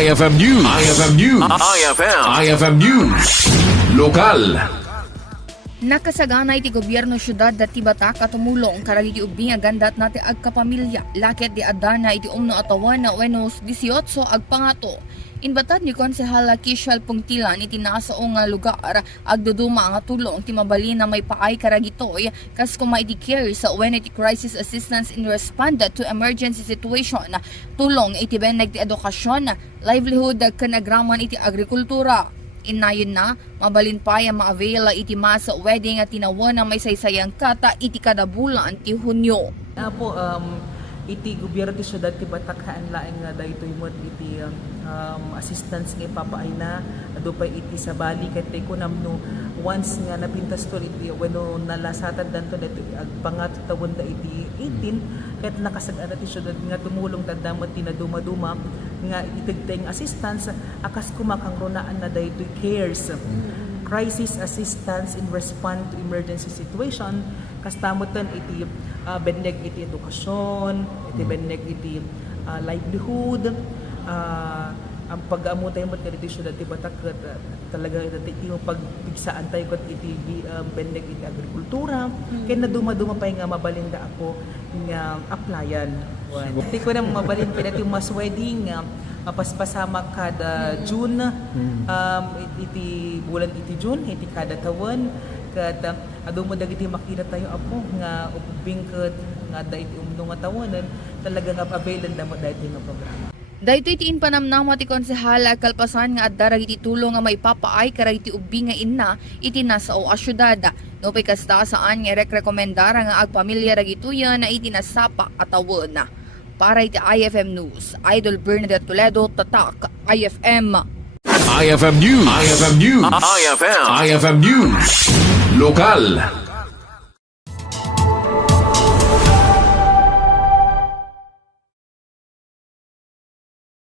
IFM News. IFM News. IFM News. Lokal. Nakasagana iti Gobierno Ciudad dati Batac at Tumulong Kadagiti ubing Gandat nati agkapamilya laket di adana iti Agtawen na Wenos 18 Agpangato. Inbatad ni Konsehal Kishal Pungtilan iti nasaong nga lugar agduduma nga tulong ti mabali na may paay karagitoy kas kuma iti care sa when iti crisis assistance in response to emergency situation, tulong iti beneg ti edukasyon, livelihood kanagraman iti agrikultura. Inayon na, mabalin pa yung ma-avail iti masa wedding at tinawa na may saysayang kata iti kada bulan ti Hunyo. Po, iti Gobierno ti Ciudad ti Batac laing nga dahito imot iti assistance nga ipapaay na ado pa iti sa bali kay ko namno once nga napintas to iti weno nalasatan danto iti Agpangato tawon da iti 18 ket nakasagana ti Ciudad nga tumulong tandamot ti naduma-duma nga itigteng assistance akas kumakang ronaan na dahito cares crisis assistance in response to emergency situation kastamutan iti beneg iti edukasyon iti beneg iti livelihood ang pag-amutay mo dito Ciudad ti Batac talaga iti yung pagpigsaan tayo kat iti beneg iti agrikultura kaya naduma-duma pa nga mabalinda ako nga applyan. Hindi ko na mabalin pa natin mas wedding mapaspasama kada June iti bulan iti June iti kada taon kat adu mo dagiti makita tayo apo nga ubing ket nga dait umno nga tawonan talaga nga availan da mo daytoy nga programa. Daytoy ti inpanamnama ti Konsehal kalpasan nga adda iti tulong nga may papaay karagiti ubing nga inna iti nasao a syudad. No pay kasta saan nga rekomendara nga agpamilya ragituyan na iti nasapa atawon na. Para iti IFM News, Idol Bernadette Toledo, Tatak, IFM. IFM News. IFM News. IFM News. Lokal.